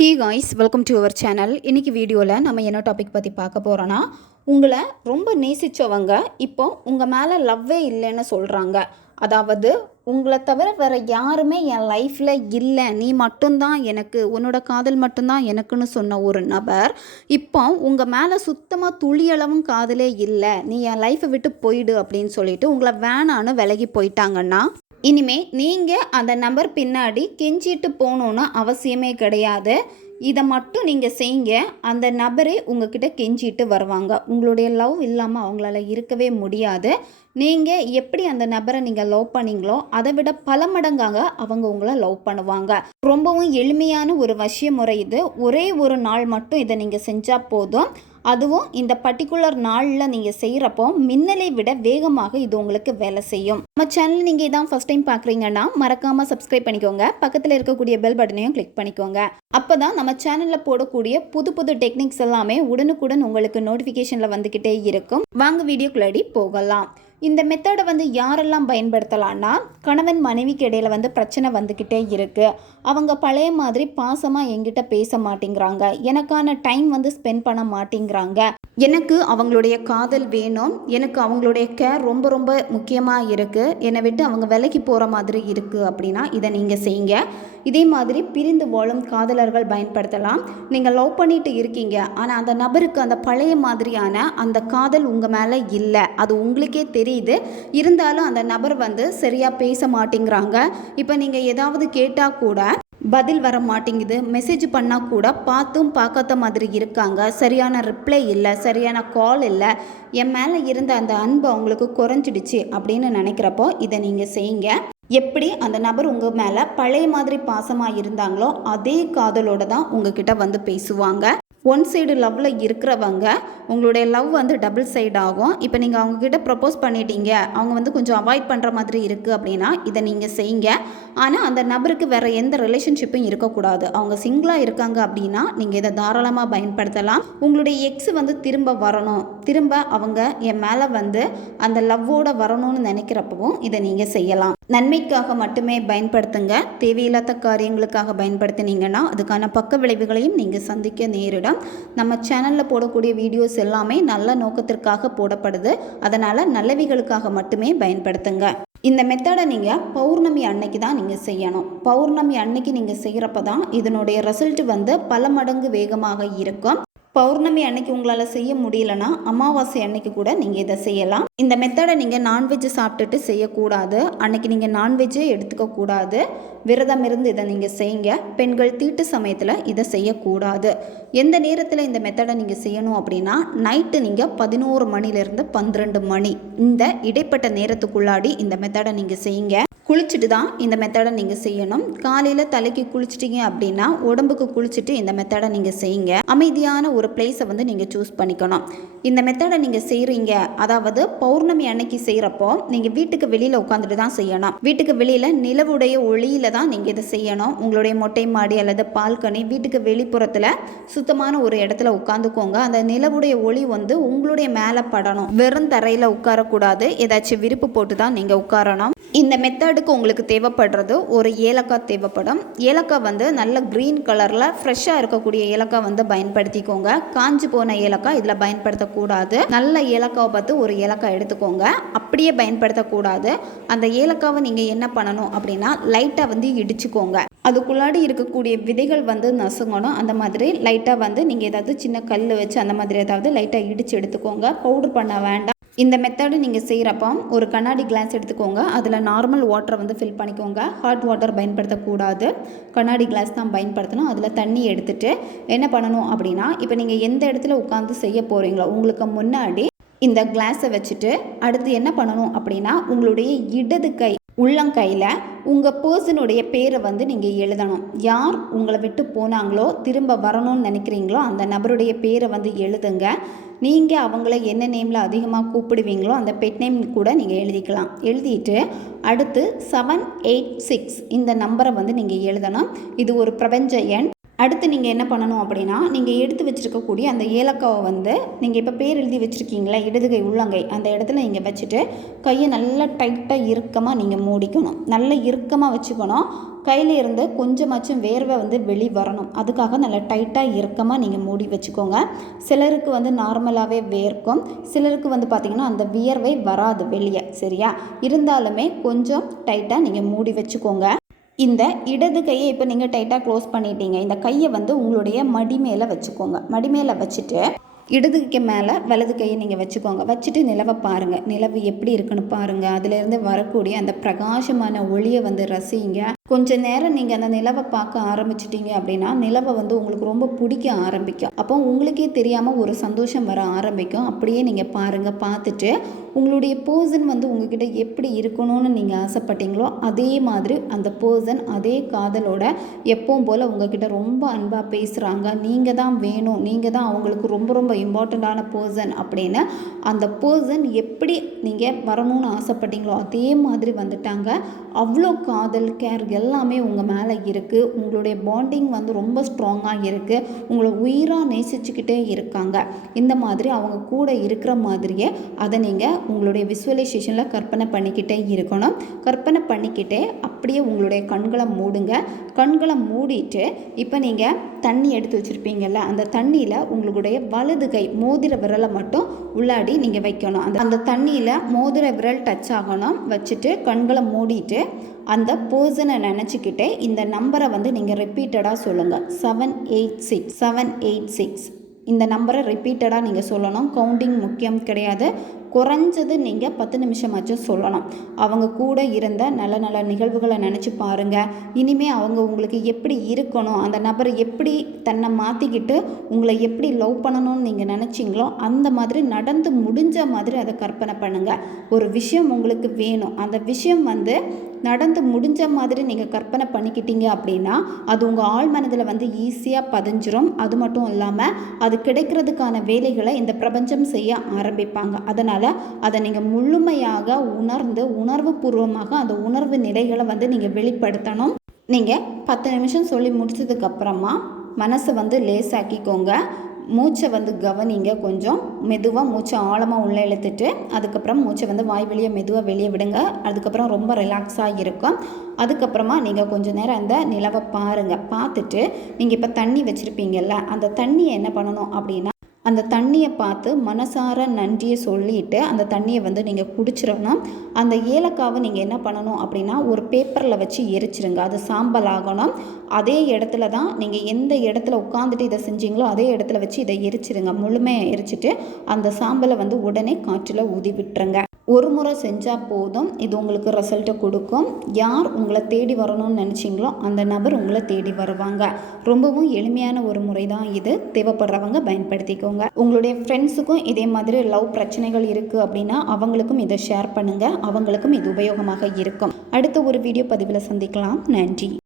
Hey guys, welcome to our channel. இன்றைக்கி வீடியோவில் நம்ம என்ன டாபிக் பற்றி பார்க்க போகிறோன்னா, உங்களை ரொம்ப நேசித்தவங்க இப்போ உங்கள் மேலே லவ்வே இல்லைன்னு சொல்கிறாங்க. அதாவது உங்களை தவிர வேறு யாருமே என் லைஃப்பில் இல்லை, நீ மட்டும்தான் எனக்கு, உன்னோட காதல் மட்டும்தான் எனக்குன்னு சொன்ன ஒரு நபர் இப்போ உங்கள் மேலே சுத்தமாக துளியளவும் காதலே இல்லை, நீ என் லைஃப்பை விட்டு போயிடு அப்படின்னு சொல்லிட்டு உங்களை வேணான்னு விலகி போயிட்டாங்கன்னா, இனிமே நீங்கள் அந்த நம்பர் பின்னாடி கெஞ்சிட்டு போகணுன்னு அவசியமே கிடையாது. இதை மட்டும் நீங்கள் செய்யுங்க, அந்த நபரே உங்ககிட்ட கெஞ்சிட்டு வருவாங்க. உங்களுடைய லவ் இல்லாமல் அவங்களால இருக்கவே முடியாது. நீங்கள் எப்படி அந்த நபரை நீங்கள் லவ் பண்ணீங்களோ அதை விட பல மடங்காக அவங்க உங்களை லவ் பண்ணுவாங்க. ரொம்பவும் எளிமையான ஒரு வசிய முறை இது. ஒரே ஒரு நாள் மட்டும் இதை நீங்கள் செஞ்சால் போதும். அதுவும் இந்த பர்டிகுலர் நாளில் நீங்கள் செய்கிறப்போ மின்னலை விட வேகமாக இது உங்களுக்கு வேலை செய்யும். நம்ம சேனல் நீங்கள் இதான் ஃபஸ்ட் டைம் பார்க்குறீங்கன்னா மறக்காமல் சப்ஸ்கிரைப் பண்ணிக்கோங்க. பக்கத்தில் இருக்கக்கூடிய பெல் பட்டனையும் கிளிக் பண்ணிக்கோங்க. அப்போ தான் நம்ம சேனலில் போடக்கூடிய புது புது டெக்னிக்ஸ் எல்லாமே உடனுக்குடன் உங்களுக்கு நோட்டிஃபிகேஷனில் வந்துக்கிட்டே இருக்கும். வாங்க வீடியோக்குள்ளாடி போகலாம். இந்த மெத்தடை யாரெல்லாம் பயன்படுத்தலான்னா, கணவன் மனைவிக்கு இடையில் பிரச்சனை வந்துக்கிட்டே இருக்குது, அவங்க பழைய மாதிரி பாசமாக என்கிட்ட பேச மாட்டேங்கிறாங்க, எனக்கான டைம் ஸ்பெண்ட் பண்ண மாட்டேங்கிறாங்க, எனக்கு அவங்களுடைய காதல் வேணும், எனக்கு அவங்களுடைய கேர் ரொம்ப ரொம்ப முக்கியமாக இருக்குது, என்னை விட்டு அவங்க விலைக்கு போகிற மாதிரி இருக்குது அப்படின்னா இதை நீங்கள் செய்யுங்க. இதே மாதிரி பிரிந்து வாழும் காதலர்கள் பயன்படுத்தலாம். நீங்கள் லவ் பண்ணிட்டு இருக்கீங்க, ஆனால் அந்த நபருக்கு அந்த பழைய மாதிரியான அந்த காதல் உங்கள் மேலே இல்லை, அது உங்களுக்கே தெரியுது. இருந்தாலும் அந்த நபர் சரியாக பேச மாட்டேங்கிறாங்க. இப்போ நீங்கள் ஏதாவது கேட்டால் கூட பதில் வர மாட்டேங்குது, மெசேஜ் பண்ணால் கூட பார்த்தும் பார்க்காத மாதிரி இருக்காங்க, சரியான ரிப்ளை இல்லை, சரியான கால் இல்லை, என் மேலே இருந்த அந்த அன்பு அவங்களுக்கு குறைஞ்சிடுச்சு அப்படின்னு நினைக்கிறப்போ இதை நீங்கள் செய்யுங்க. எப்படி அந்த நபர் உங்கள் மேலே பழைய மாதிரி பாசமாக இருந்தாங்களோ அதே காதலோடு தான் உங்ககிட்ட பேசுவாங்க. ஒன் சைடு லவ்வில் இருக்கிறவங்க உங்களுடைய லவ் டபுள் சைடு ஆகும். இப்போ நீங்கள் அவங்கக்கிட்ட ப்ரப்போஸ் பண்ணிட்டீங்க, அவங்க கொஞ்சம் அவாய்ட் பண்ணுற மாதிரி இருக்குது அப்படின்னா இதை நீங்கள் செய்யுங்க. ஆனால் அந்த நபருக்கு வேறு எந்த ரிலேஷன்ஷிப்பும் இருக்கக்கூடாது. அவங்க சிங்கிளாக இருக்காங்க அப்படின்னா நீங்கள் இதை தாராளமாக பயன்படுத்தலாம். உங்களுடைய எக்ஸ் திரும்ப வரணும், திரும்ப அவங்க என் மேலே அந்த லவ்வோடு வரணும்னு நினைக்கிறப்பவும் இதை நீங்கள் செய்யலாம். நன்மைக்காக மட்டுமே பயன்படுத்துங்க. தேவையில்லாத காரியங்களுக்காக பயன்படுத்தினீங்கன்னா அதுக்கான பக்க விளைவுகளையும் நீங்கள் சந்திக்க நேரிடும். நம்ம சேனலில் போடக்கூடிய வீடியோஸ் எல்லாமே நல்ல நோக்கத்திற்காக போடப்படுது. அதனால் நல்லவைகளுக்காக மட்டுமே பயன்படுத்துங்க. இந்த மெத்தடை நீங்கள் பௌர்ணமி அன்னைக்கு தான் நீங்கள் செய்யணும். பௌர்ணமி அன்னைக்கு நீங்கள் செய்கிறப்ப தான் இதனுடைய ரிசல்ட் பல மடங்கு வேகமாக இருக்கும். பௌர்ணமி அன்னைக்கு உங்களால் செய்ய முடியலன்னா அமாவாசை அன்னைக்கு கூட நீங்கள் இதை செய்யலாம். இந்த மெத்தடை நீங்கள் நான்வெஜ் சாப்பிட்டுட்டு செய்யக்கூடாது. அன்னைக்கு நீங்கள் நான்வெஜ்ஜே எடுத்துக்கக்கூடாது. விரதம் இருந்து இதை நீங்கள் செய்யுங்க. பெண்கள் தீட்டு சமயத்தில் இதை செய்யக்கூடாது. எந்த நேரத்தில் இந்த மெத்தடை நீங்கள் செய்யணும் அப்படின்னா, நைட்டு நீங்கள் 11 மணிலேருந்து 12 மணி இந்த இடைப்பட்ட நேரத்துக்குள்ளாடி இந்த மெத்தடை நீங்கள் செய்யுங்க. குளிச்சுட்டு தான் இந்த மெத்தடை நீங்கள் செய்யணும். காலையில் தலைக்கு குளிச்சிட்டிங்க அப்படின்னா உடம்புக்கு குளிச்சுட்டு இந்த மெத்தடை நீங்கள் செய்யுங்க. அமைதியான ஒரு பிளேஸை நீங்கள் சூஸ் பண்ணிக்கணும். இந்த மெத்தடை நீங்கள் செய்கிறீங்க, அதாவது பௌர்ணமி அன்னைக்கு செய்கிறப்போ நீங்கள் வீட்டுக்கு வெளியில் உட்காந்துட்டு தான் செய்யணும். வீட்டுக்கு வெளியில் நிலவுடைய ஒளியில் தான் நீங்கள் இதை செய்யணும். உங்களுடைய மொட்டை மாடி அல்லது பால்கனி, வீட்டுக்கு வெளிப்புறத்தில் சுத்தமான ஒரு இடத்துல உட்காந்துக்கோங்க. அந்த நிலவுடைய ஒளி உங்களுடைய மேலே படணும். வெறும் தரையில் உட்காரக்கூடாது, ஏதாச்சும் விரிப்பு போட்டு தான் நீங்கள் உட்காரணும். இந்த மெத்தடுக்கு உங்களுக்கு தேவைப்படுறது ஒரு ஏலக்காய் தேவைப்படும். ஏலக்காய் நல்ல க்ரீன் கலரில் ஃப்ரெஷ்ஷாக இருக்கக்கூடிய ஏலக்காய் பயன்படுத்திக்கோங்க. காஞ்சி போன ஏலக்காய் இதில் பயன்படுத்தக்கூடாது. நல்ல ஏலக்காவை பார்த்து ஒரு ஏலக்காய் எடுத்துக்கோங்க. அப்படியே பயன்படுத்தக்கூடாது. அந்த ஏலக்காவை நீங்கள் என்ன பண்ணணும் அப்படின்னா லைட்டாக இடிச்சுக்கோங்க. அதுக்குள்ளாடி இருக்கக்கூடிய விதைகள் நசுங்கணும். அந்த மாதிரி லைட்டாக நீங்கள் ஏதாவது சின்ன கல் வச்சு அந்த மாதிரி ஏதாவது லைட்டாக இடித்து எடுத்துக்கோங்க. பவுடர் பண்ண வேண்டாம். இந்த மெத்தடு நீங்கள் செய்கிறப்போ ஒரு கண்ணாடி கிளாஸ் எடுத்துக்கோங்க. அதில் நார்மல் வாட்டரை ஃபில் பண்ணிக்கோங்க. ஹாட் வாட்டர் பயன்படுத்தக்கூடாது, கண்ணாடி கிளாஸ் தான் பயன்படுத்தணும். அதில் தண்ணி எடுத்துகிட்டு என்ன பண்ணணும் அப்படின்னா, இப்போ நீங்கள் எந்த இடத்துல உட்காந்து செய்ய போகிறீங்களோ உங்களுக்கு முன்னாடி இந்த கிளாஸை வச்சுட்டு அடுத்து என்ன பண்ணணும் அப்படின்னா, உங்களுடைய இடது கை உள்ளங்கையில் உங்கள் பர்சனுடைய பேரை நீங்கள் எழுதணும். யார் உங்களை விட்டு போனாங்களோ திரும்ப வரணும்னு நினைக்கிறீங்களோ அந்த நபருடைய பேரை எழுதுங்க. நீங்கள் அவங்கள என்ன நேமில் அதிகமாக கூப்பிடுவீங்களோ அந்த பெட் நேம் கூட நீங்கள் எழுதிக்கலாம். எழுதிட்டு அடுத்து 786 இந்த நம்பரை நீங்கள் எழுதணும். இது ஒரு பிரபஞ்ச எண். அடுத்து நீங்கள் என்ன பண்ணணும் அப்படின்னா, நீங்கள் எடுத்து வச்சுருக்கக்கூடிய அந்த ஏலக்காவை நீங்கள் இப்போ பேர் எழுதி வச்சுருக்கீங்களா இடதுகை உள்ளங்கை அந்த இடத்துல நீங்கள் வச்சுட்டு கையை நல்லா டைட்டாக இறுக்கமாக நீங்கள் மூடிக்கணும். நல்லா இறுக்கமாக வச்சுக்கணும். கையில் இருந்து கொஞ்சமாச்சும் வேர்வை வந்து வெளி வரணும். அதுக்காக நல்லா டைட்டாக இறுக்கமாக நீங்கள் மூடி வச்சுக்கோங்க. சிலருக்கு வந்து நார்மலாகவே வேர்க்கும், சிலருக்கு வந்து பார்த்திங்கன்னா அந்த வியர்வை வராது வெளியே. சரியா? இருந்தாலுமே கொஞ்சம் டைட்டாக நீங்கள் மூடி வச்சுக்கோங்க. இந்த இடது கையை இப்போ நீங்கள் டைட்டாக க்ளோஸ் பண்ணிட்டீங்க. இந்த கையை வந்து உங்களுடைய மடி மேலே வச்சுக்கோங்க. மடி மேலே வச்சுட்டு இடது கைக்கு மேலே வலது கையை நீங்கள் வச்சுக்கோங்க. வச்சுட்டு நிலவை பாருங்கள். நிலவு எப்படி இருக்குன்னு பாருங்கள். அதிலேருந்து வரக்கூடிய அந்த பிரகாசமான ஒளியை வந்து ரசிங்க. கொஞ்சம் நேரம் நீங்கள் அந்த நிலவை பார்க்க ஆரம்பிச்சிட்டிங்க அப்படின்னா நிலவை வந்து உங்களுக்கு ரொம்ப பிடிக்க ஆரம்பிக்கும். அப்போ உங்களுக்கே தெரியாமல் ஒரு சந்தோஷம் வர ஆரம்பிக்கும். அப்படியே நீங்கள் பாருங்கள். பார்த்துட்டு உங்களுடைய பர்சன் வந்து உங்ககிட்ட எப்படி இருக்கணும்னு நீங்கள் ஆசைப்பட்டீங்களோ அதே மாதிரி அந்த பர்சன் அதே காதலோட எப்பவும் போல் உங்ககிட்ட ரொம்ப அன்பாக பேசுகிறாங்க. நீங்கள் தான் வேணும், நீங்கள் தான் அவங்களுக்கு ரொம்ப ரொம்ப இம்பார்ட்டண்ட்டான பர்சன் அப்படின்னு அந்த பர்சன் எப்படி நீங்கள் வரணும்னு ஆசைப்பட்டீங்களோ அதே மாதிரி வந்துட்டாங்க. அவ்வளோ காதல், கேர் எல்லாமே உங்கள் மேலே இருக்குது. உங்களுடைய பாண்டிங் வந்து ரொம்ப ஸ்ட்ராங்காக இருக்குது. உங்களை உயிராக நேசிச்சுக்கிட்டே இருக்காங்க. இந்த மாதிரி அவங்க கூட இருக்கிற மாதிரியே அதை நீங்கள் உங்களுடைய விசுவலைசேஷனில் கற்பனை பண்ணிக்கிட்டே இருக்கணும். கற்பனை பண்ணிக்கிட்டே அப்படியே உங்களுடைய கண்களை மூடுங்க. கண்களை மூடிட்டு இப்போ நீங்கள் தண்ணி எடுத்து வச்சுருப்பீங்கல்ல, அந்த தண்ணியில் உங்களுடைய வலது கை மோதிர விரலை மட்டும் உள்ளாடி நீங்கள் வைக்கணும். அந்த தண்ணியில் மோதிர விரல் டச் ஆகணும். வச்சுட்டு கண்களை மூடிட்டு அந்த பர்சனை நினச்சிக்கிட்டே இந்த நம்பரை வந்து நீங்கள் ரிப்பீட்டடாக சொல்லுங்கள். 786 786 இந்த நம்பரை ரிப்பீட்டடாக நீங்கள் சொல்லணும். கவுண்டிங் முக்கியம் கிடையாது. குறைஞ்சது நீங்கள் 10 நிமிஷமாச்சும் சொல்லணும். அவங்க கூட இருந்த நல்ல நல்ல நிகழ்வுகளை நினச்சி பாருங்கள். இனிமேல் அவங்க உங்களுக்கு எப்படி இருக்கணும், அந்த நபரை எப்படி தன்னை மாற்றிக்கிட்டு உங்களை எப்படி லவ் பண்ணணும்னு நீங்கள் நினச்சிங்களோ அந்த மாதிரி நடந்து முடிஞ்ச மாதிரி அதை கற்பனை பண்ணுங்கள். ஒரு விஷயம் உங்களுக்கு வேணும், அந்த விஷயம் வந்து நடந்து முடிஞ்ச மாதிரி நீங்கள் கற்பனை பண்ணிக்கிட்டீங்க அப்படின்னா அது உங்கள் ஆழ் மனதில் வந்து ஈஸியாக பதிஞ்சிரும். அது மட்டும் இல்லாமல் அது கிடைக்கிறதுக்கான வேலைகளை இந்த பிரபஞ்சம் செய்ய ஆரம்பிப்பாங்க. அதனால் அதை நீங்கள் முழுமையாக உணர்ந்து உணர்வு பூர்வமாக அந்த உணர்வு நிலைகளை வந்து நீங்கள் வெளிப்படுத்தணும். நீங்கள் 10 நிமிஷம் சொல்லி முடிச்சதுக்கப்புறமா மனசை வந்து லேசாக்கிக்கோங்க. மூச்சை வந்து கவனிங்க. கொஞ்சம் மெதுவாக மூச்சை ஆழமாக உள்ளே இழுத்துட்டு அதுக்கப்புறம் மூச்சை வந்து வாய் வெளியே மெதுவாக வெளியே விடுங்க. அதுக்கப்புறம் ரொம்ப ரிலாக்ஸாக இருக்கும். அதுக்கப்புறமா நீங்கள் கொஞ்சம் நேரம் அந்த நிலவை பாருங்கள். பார்த்துட்டு நீங்கள் இப்போ தண்ணி வச்சுருப்பீங்கல்ல, அந்த தண்ணியை என்ன பண்ணணும் அப்படின்னா அந்த தண்ணியை பார்த்து மனசார நன்றியை சொல்லிவிட்டு அந்த தண்ணியை வந்து நீங்கள் குடிச்சிடணும். அந்த ஏலக்காவை நீங்கள் என்ன பண்ணணும் அப்படின்னா ஒரு பேப்பரில் வச்சு எரிச்சிருங்க. அது சாம்பல் ஆகணும். அதே இடத்துல தான் நீங்கள் எந்த இடத்துல உட்காந்துட்டு இதை செஞ்சீங்களோ அதே இடத்துல வச்சு இதை எரிச்சிருங்க. முழுமையாக எரிச்சிட்டு அந்த சாம்பலை வந்து உடனே காற்றில் ஊதி விட்டுருங்க. ஒரு முறை செஞ்சால் போதும். இது உங்களுக்கு ரிசல்ட்டை கொடுக்கும். யார் உங்களை தேடி வரணும்னு நினச்சிங்களோ அந்த நபர் உங்களை தேடி வருவாங்க. ரொம்பவும் எளிமையான ஒரு முறை தான் இது. தேவைப்படுறவங்க பயன்படுத்திக்கோங்க. உங்களுடைய ஃப்ரெண்ட்ஸுக்கும் இதே மாதிரி லவ் பிரச்சனைகள் இருக்குது அப்படின்னா அவங்களுக்கும் இதை ஷேர் பண்ணுங்கள். அவங்களுக்கும் இது உபயோகமாக இருக்கும். அடுத்த ஒரு வீடியோ பதிவில் சந்திக்கலாம். நன்றி.